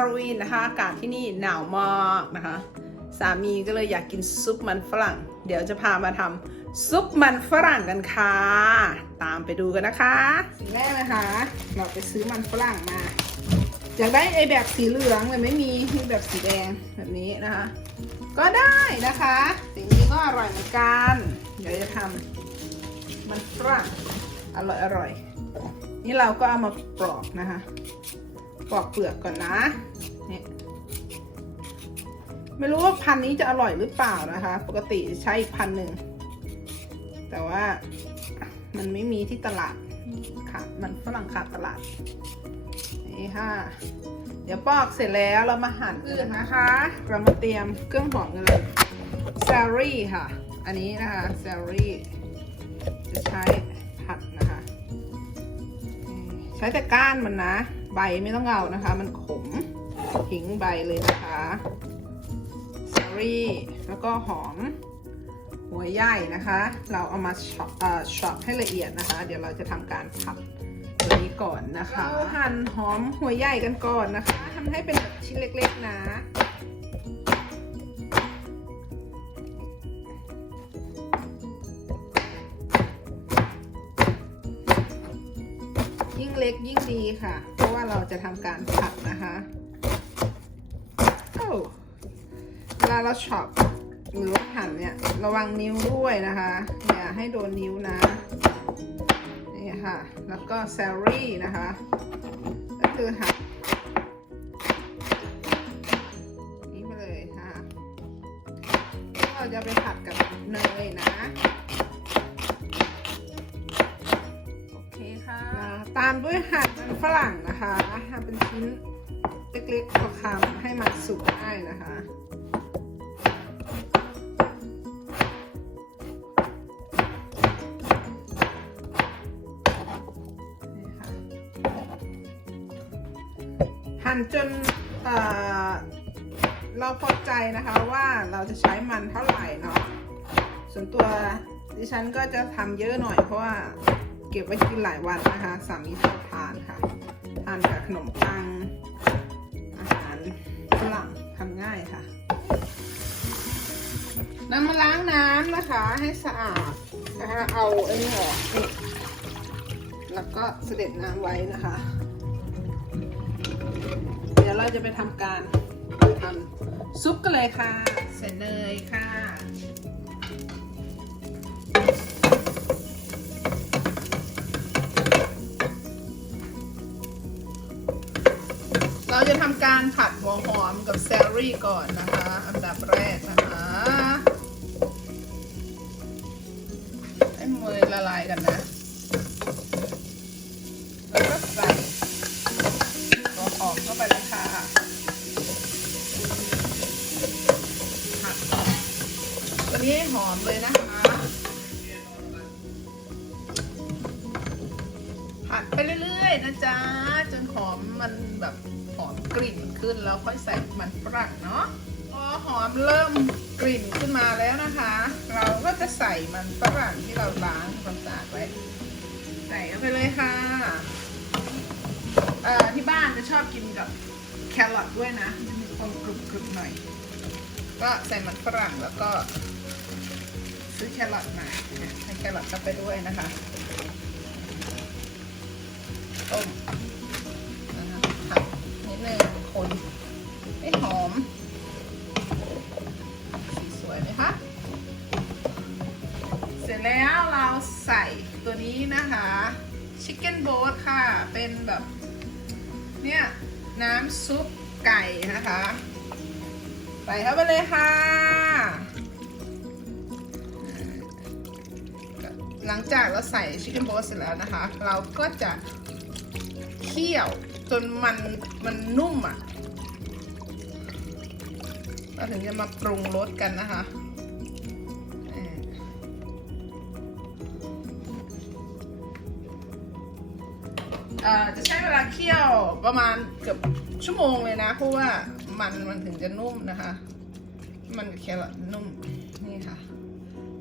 โลวีนนะคะ อากาศที่นี่หนาวมากนะคะ สามีก็เลยอยากกินซุปมันฝรั่ง เดี๋ยวจะพามาทำซุปมันฝรั่งกันค่ะ ตามไปดูกันนะคะสิ่งแรกนะคะ เราไปซื้อมันฝรั่งมา อยากได้ไอแบบสีเหลืองแต่ไม่มีมีแบบสีแดงแบบนี้นะคะ ก็ได้นะคะสิ่งนี้ก็อร่อยเหมือนกัน เดี๋ยวจะทำมันฝรั่งอร่อยอร่อยๆนี่เราก็เอามาปลอกนะคะ ปอกเปลือกก่อนนะนี่ไม่รู้ว่าพันนี้จะอร่อยหรือเปล่านะคะ ปกติใช้อีกพันหนึ่ง แต่ว่ามันไม่มีที่ตลาดค่ะ มันฝรั่งขาดตลาด นี่ค่ะ เดี๋ยวปอกเสร็จแล้วเรามาหั่นอื่นนะคะ เรามาเตรียมเครื่องหอมกันเลยซารี่ค่ะ อันนี้นะคะซารี่จะใช้ผัดนะคะ ใช้แต่ก้านมันนะ ใบไม่ต้องเอานะคะ มันขมทิ้งใบเลยนะคะซารี่แล้วก็หอม หัวใหญ่นะคะ เราเอามาช็อปช็อปให้ละเอียดนะคะ เดี๋ยวเราจะทำการผัดตัวนี้ก่อนนะคะเราหั่นหอมหัวใหญ่กันก่อนนะคะทำให้เป็นแบบชิ้นเล็กๆนะยิ่งเล็กยิ่งดีค่ะ เราจะทำการผัดนะคะโอ้เวลาเราช็อปหรือว่าหั่นเนี่ย ระวังนิ้วด้วยนะคะ อย่าให้โดนนิ้วนะ นี่ค่ะ แล้วก็เซลลี่นะคะ ก็คือหั่นนี่ไปเลยนะคะเราจะไปผัดกับ ชิ้นเล็กๆพอคำให้มันสุกได้นะคะหั่นจนเเราพอใจนะคะว่าเราจะใช้มันเท่าไหร่เนาะส่วนตัวดิฉันก็จะทำเยอะหน่อยเพราะว่าเก็บไว้กินหลายวันนะคะสามีชอบ ทานกับขนมปัง อาหารฝรั่งทำง่ายค่ะนำมาล้างน้ำนะคะ ให้สะอาดนะคะเอาไอ้นี่ออกนี่แล้วก็เสด็จน้ำไว้นะคะ เดี๋ยวเราจะไปทำการทำซุปกันเลยค่ะ ใส่เนยค่ะ เราจะทำการผัดหัวหอมกับเซลลี่ก่อนนะคะ อันดับแรกนะคะให้เมยละลายกันนะ แล้วก็ใส่หัวหอมเข้าไปเลยค่ะผัดตัวนี้ให้หอมเลยนะ ผัดไปเรื่อยๆนะจ๊ะ จนหอมมันแบบหอมกลิ่นขึ้นแล้วค่อยใส่มันฝรั่งเนาะพอหอมเริ่มกลิ่นขึ้นมาแล้วนะคะ เราก็จะใส่มันฝรั่งที่เราล้างความสะอาดไว้ ใส่เข้าไปเลยค่ะเอ่อที่บ้านจะชอบกินกับแครอทด้วยนะมันมีความกรุบๆหน่อย ก็ใส่มันฝรั่งแล้วก็ ซื้อแครอทมาให้แครอทเข้าไปด้วยนะคะ ต้มนะคะผัดนิดนึงคนให้หอม สีสวยไหมคะ เสร็จแล้วเราใส่ตัวนี้นะคะชิคเก้นโบ t ค่ะ เป็นแบบ เนี่ย น้ำซุปไก่นะคะ ใส่เข้าไปเลยค่ะหลังจากเราใส่ชิคเก้นโบ t เสร็จแล้วนะคะ เราก็จะ เคี่ยว จนมันมันนุ่มอะเราถึงจะมาปรุงรสกันนะคะเอ่อจะใช้เวลาเคี่ยวประมาณเกือบชั่วโมงเลยนะ เพราะว่ามันมันถึงจะนุ่มนะคะ มันแครอทนุ่มนี่ค่ะ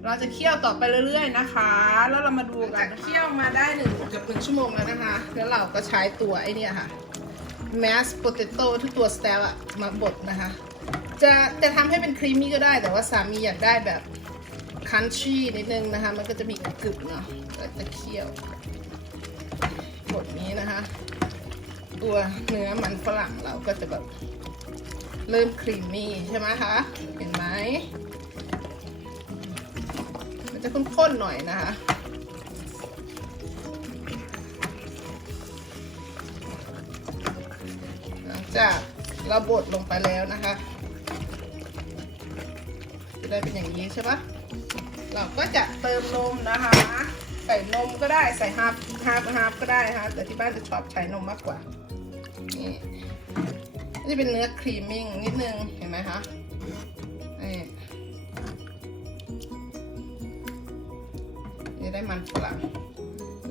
เราจะเคี่ยวต่อไปเรื่อยๆนะคะ แล้วเรามาดูกันเคี่ยวมาได้หนึ่งเกือบหนึ่งชั่วโมงแล้วนะคะ แล้วเราก็ใช้ตัวไอ้เนี่ยค่ะ mashed potato ที่ตัว s t e l อะมาบดนะคะ จะจะทำให้เป็นครีมมี่ก็ได้ แต่ว่าสามีอยากได้แบบคันชี่นิดนึงนะคะ มันก็จะมีกรึบเนาะก็จะเคี่ยวบดนี้นะคะ ตัวเนื้อมันฝรั่งเราก็จะแบบเริ่มครีมมี่ใช่ไหมคะ เห็นไหม มันจะข้นๆหน่อยนะคะ หลังจากเราบดลงไปแล้วนะคะ จะได้เป็นอย่างนี้ใช่ปะเราก็จะเติมนมนะคะ ใส่นมก็ได้ใส่ฮาร์ฟฮาร์ฟฮาร์ฟก็ได้นะคะแต่ที่บ้านจะชอบใช้นมมากกว่า นี่นี่เป็นเนื้อครีมมิ่งนิดนึงเห็นไหมคะ ได้มันฝรั่ง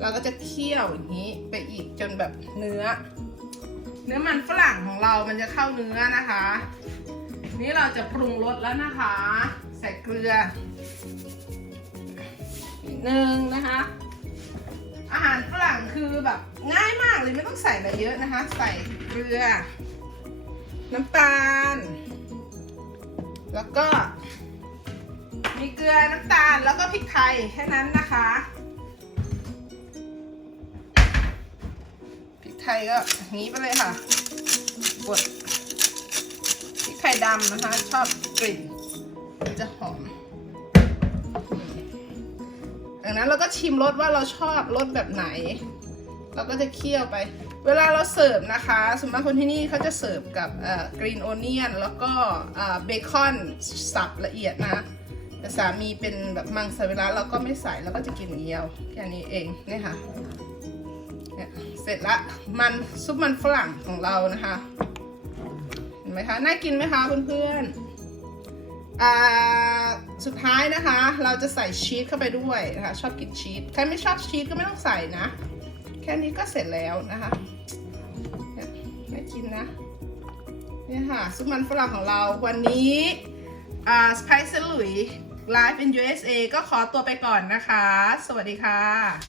เราก็จะเคี่ยวอย่างนี้ไปอีกจนแบบเนื้อ เนื้อมันฝรั่งของเรามันจะเข้าเนื้อนะคะ นี่เราจะปรุงรสแล้วนะคะ ใส่เกลือนิดนึงนะคะ อาหารฝรั่งคือแบบง่ายมากเลยไม่ต้องใส่อะไรเยอะนะคะ ใส่เกลือ น้ำตาล แล้วก็ มีเกลือน้ำตาลแล้วก็พริกไทยแค่นั้นนะคะพริกไทยก็อย่างนี้ไปเลยค่ะบดพริกไทยดำนะคะ ชอบกลิ่นจะหอมดังนั้นเราก็ชิมรสว่าเราชอบรสแบบไหน เราก็จะเคี่ยวไป เวลาเราเสิร์ฟนะคะสมมติคนที่นี่เขาจะเสิร์ฟกับกรีนโอเนียนแล้วก็เบคอนสับละเอียดนะ แต่สามีเป็นแบบมังสวิรัตเราก็ไม่ใส่เราก็จะกินอย่างเดียวแค่นี้เองเนี่ยค่ะเนี่ยเสร็จละมันซุปมันฝรั่งของเรานะคะเห็นไหมคะน่ากินไหมคะเพื่อนๆอ่าสุดท้ายนะคะ เราจะใส่ชีสเข้าไปด้วยนะคะชอบกินชีสใครไม่ชอบชีสก็ไม่ต้องใส่นะ แค่นี้ก็เสร็จแล้วนะคะน่ากินนะเนี่ยค่ะซุปมันฝรั่งของเราวันนี้อ่าสไปซ์ลุย ไลฟ์ in USA ก็ขอตัวไปก่อนนะคะ สวัสดีค่ะ